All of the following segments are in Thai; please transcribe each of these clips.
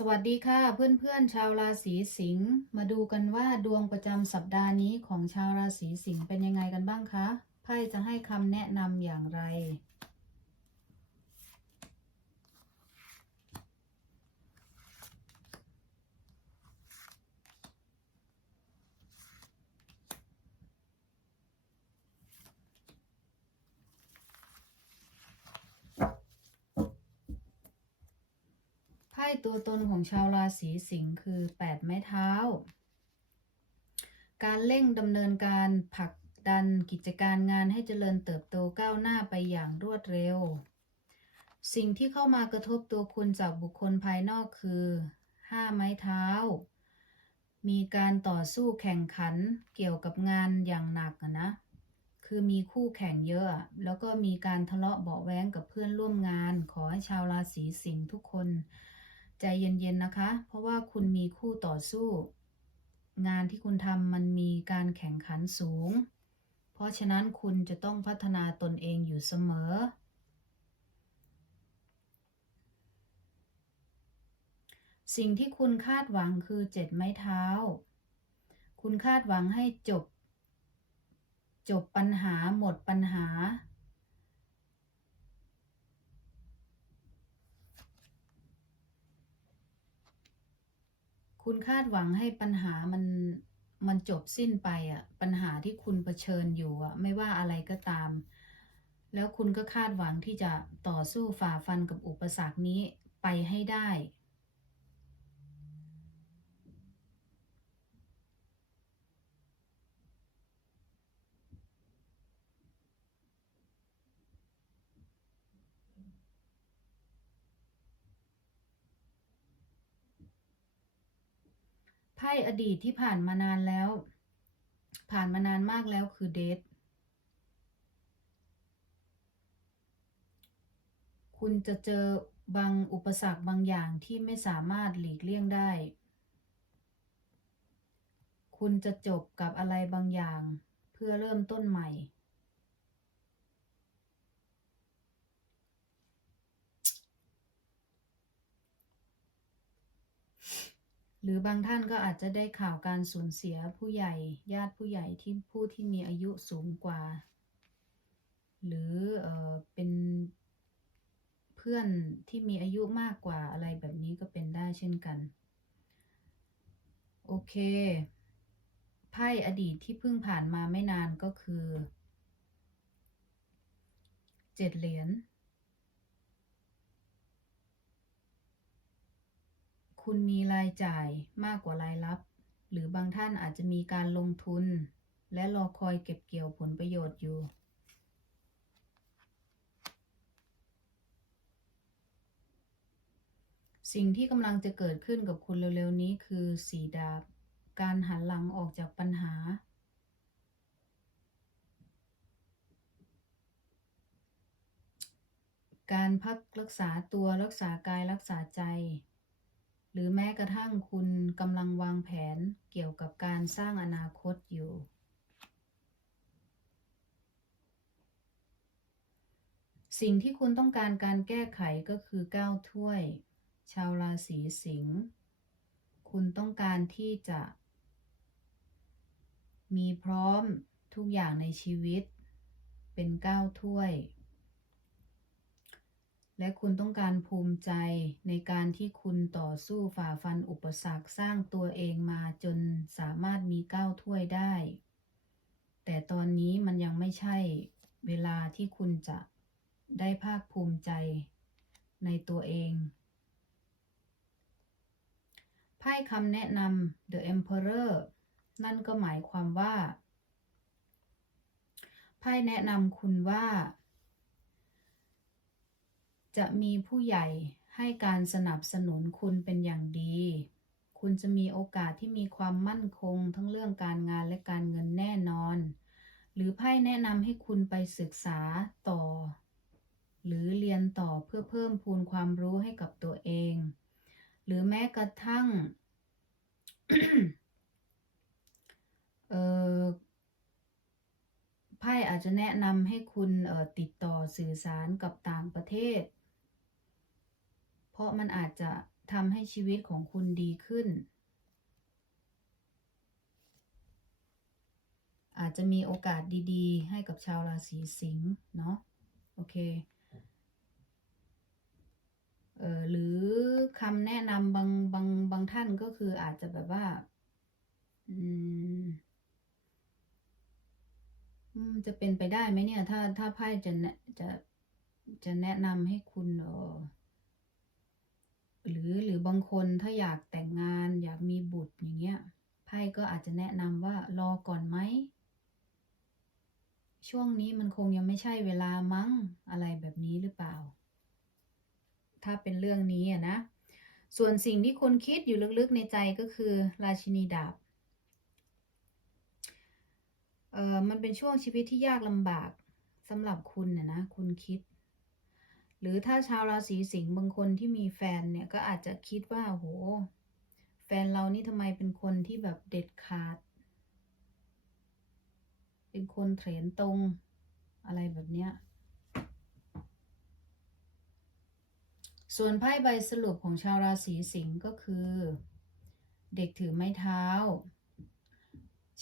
สวัสดีค่ะเพื่อนๆชาวราศีสิงห์มาดูกันว่าดวงประจำสัปดาห์นี้ของชาวราศีสิงห์เป็นยังไงกันบ้างคะไพ่จะให้คำแนะนำอย่างไร ตัวตนของชาวราศีสิงห์คือ 8 ไม้เท้า การเร่งดำเนินการผลักดันกิจการงานให้เจริญเติบโตก้าวหน้าไปอย่างรวดเร็ว สิ่งที่เข้ามากระทบตัวคุณจากบุคคลภายนอกคือ 5 ไม้เท้า มีการต่อสู้แข่งขันเกี่ยวกับงานอย่างหนักนะ คือมีคู่แข่งเยอะ แล้วก็มีการทะเลาะเบาะแว้งกับเพื่อนร่วมงาน ขอให้ชาวราศีสิงห์ทุกคน ใจเย็นๆนะคะ เพราะว่าคุณมีคู่ต่อสู้ งานที่คุณทำมันมีการแข่งขันสูง เพราะฉะนั้นคุณจะต้องพัฒนาตนเองอยู่เสมอ สิ่งที่คุณคาดหวังคือเจ็ดไม้เท้า คุณคาดหวังให้จบ จบปัญหาหมดปัญหา คุณคาดหวังให้ปัญหามันมันจบสิ้นไปอะปัญหาที่คุณเผชิญอยู่อะไม่ว่าอะไรก็ตาม แล้วคุณก็คาดหวังที่จะต่อสู้ฝ่าฟันกับอุปสรรคนี้ไปให้ได้ ไพ่อดีตที่ผ่านมานานแล้ว ผ่านมานานมากแล้วคือเดทคุณจะเจอบางอุปสรรคบางอย่างที่ไม่สามารถหลีกเลี่ยงได้ คุณจะจบกับอะไรบางอย่าง เพื่อเริ่มต้นใหม่ หรือบางท่านก็อาจจะได้ข่าวการสูญเสียผู้ใหญ่ ญาติผู้ใหญ่ที่ผู้ที่มีอายุสูงกว่า หรือเออเป็นเพื่อนที่มีอายุมากกว่าอะไรแบบนี้ก็เป็นได้เช่นกัน โอเค ไพ่อดีตที่เพิ่งผ่านมาไม่นานก็คือเจ็ดเหรียญ คุณมีรายจ่ายมากกว่ารายรับ หรือบางท่านอาจจะมีการลงทุน และรอคอยเก็บเกี่ยวผลประโยชน์อยู่ สิ่งที่กำลังจะเกิดขึ้นกับคุณเร็วๆนี้คือสีดาบ การหันหลังออกจากปัญหาการพักรักษาตัวรักษากายรักษาใจ หรือแม้กระทั่งคุณกำลังวางแผนเกี่ยวกับการสร้างอนาคตอยู่ สิ่งที่คุณต้องการการแก้ไขก็คือก้าวถ้วย ชาวราศีสิงห์คุณต้องการที่จะ มีพร้อมทุกอย่างในชีวิต เป็นก้าวถ้วย และคุณต้องการภูมิใจในการที่คุณต่อสู้ฝ่าฟันอุปสรรคสร้างตัวเองมาจนสามารถมีก้าวถ้วยได้ แต่ตอนนี้มันยังไม่ใช่เวลาที่คุณจะได้ภาคภูมิใจในตัวเองไพ่คำแนะนำ The Emperor นั่นก็หมายความว่าไพ่แนะนำคุณว่า จะมีผู้ใหญ่ให้การสนับสนุนคุณเป็นอย่างดี คุณจะมีโอกาสที่มีความมั่นคงทั้งเรื่องการงานและการเงินแน่นอน หรือไพ่แนะนำให้คุณไปศึกษาต่อ หรือเรียนต่อเพื่อเพิ่มพูนความรู้ให้กับตัวเอง หรือแม้กระทั่งเออไพ่อาจจะแนะนำให้คุณติดต่อสื่อสารกับต่างประเทศ ราะมันอาจจะทำให้ชีวิตของคุณดีขึ้น อาจจะมีโอกาสดีๆ ให้กับชาวราศีสิงห์เนาะโอเคเออหรือคำแนะนำบางบางบางท่านก็คืออาจจะแบบว่าอืมจะเป็นไปได้ไหมเนี่ย ถ้าถ้าไพ่จะแนจะจะแนะนำให้คุณเออ บางคนถ้าอยากแต่งงานอยากมีบุตรอย่างเงี้ยไพ่ก็อาจจะแนะนำว่ารอก่อนไหม ช่วงนี้มันคงยังไม่ใช่เวลามั้งอะไรแบบนี้หรือเปล่า ถ้าเป็นเรื่องนี้อะนะ ส่วนสิ่งที่คุณคิดอยู่ลึกๆในใจก็คือราชินีดาบเอ่อมันเป็นช่วงชีวิตที่ยากลำบากสำหรับคุณนะนะ คุณคิด หรือถ้าชาวราศีสิงห์บางคนที่มีแฟนเนี่ยก็อาจจะคิดว่าโห แฟนเรานี่ทำไมเป็นคนที่แบบเด็ดขาด เป็นคนเถรนตรงอะไรแบบเนี้ยส่วนไพ่ใบสรุปของชาวราศีสิงห์ก็คือ เด็กถือไม้เท้า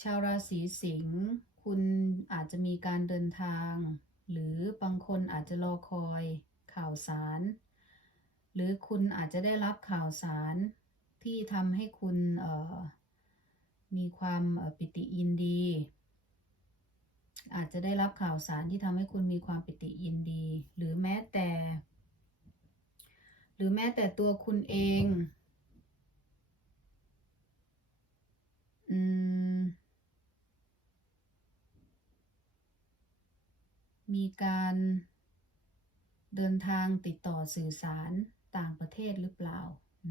ชาวราศีสิงห์คุณอาจจะมีการเดินทาง หรือบางคนอาจจะรอคอย ข่าวสาร หรือคุณอาจจะได้รับข่าวสารที่ทำให้คุณมีความปิติยินดี อาจจะได้รับข่าวสารที่ทำให้คุณมีความปิติยินดี หรือแม้แต่ หรือแม้แต่ตัวคุณเองอืมมีการ เดินทางติดต่อสื่อสารต่างประเทศหรือเปล่า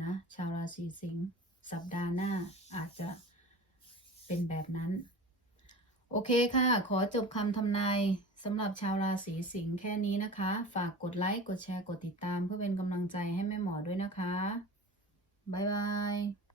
นะชาวราศีสิงห์สัปดาห์หน้าอาจจะเป็นแบบนั้น โอเคค่ะ ขอจบคำทำนายสำหรับชาวราศีสิงห์แค่นี้นะคะ ฝากกดไลค์ กดแชร์ กดติดตามเพื่อเป็นกำลังใจให้แม่หมอด้วยนะคะ บ๊ายบาย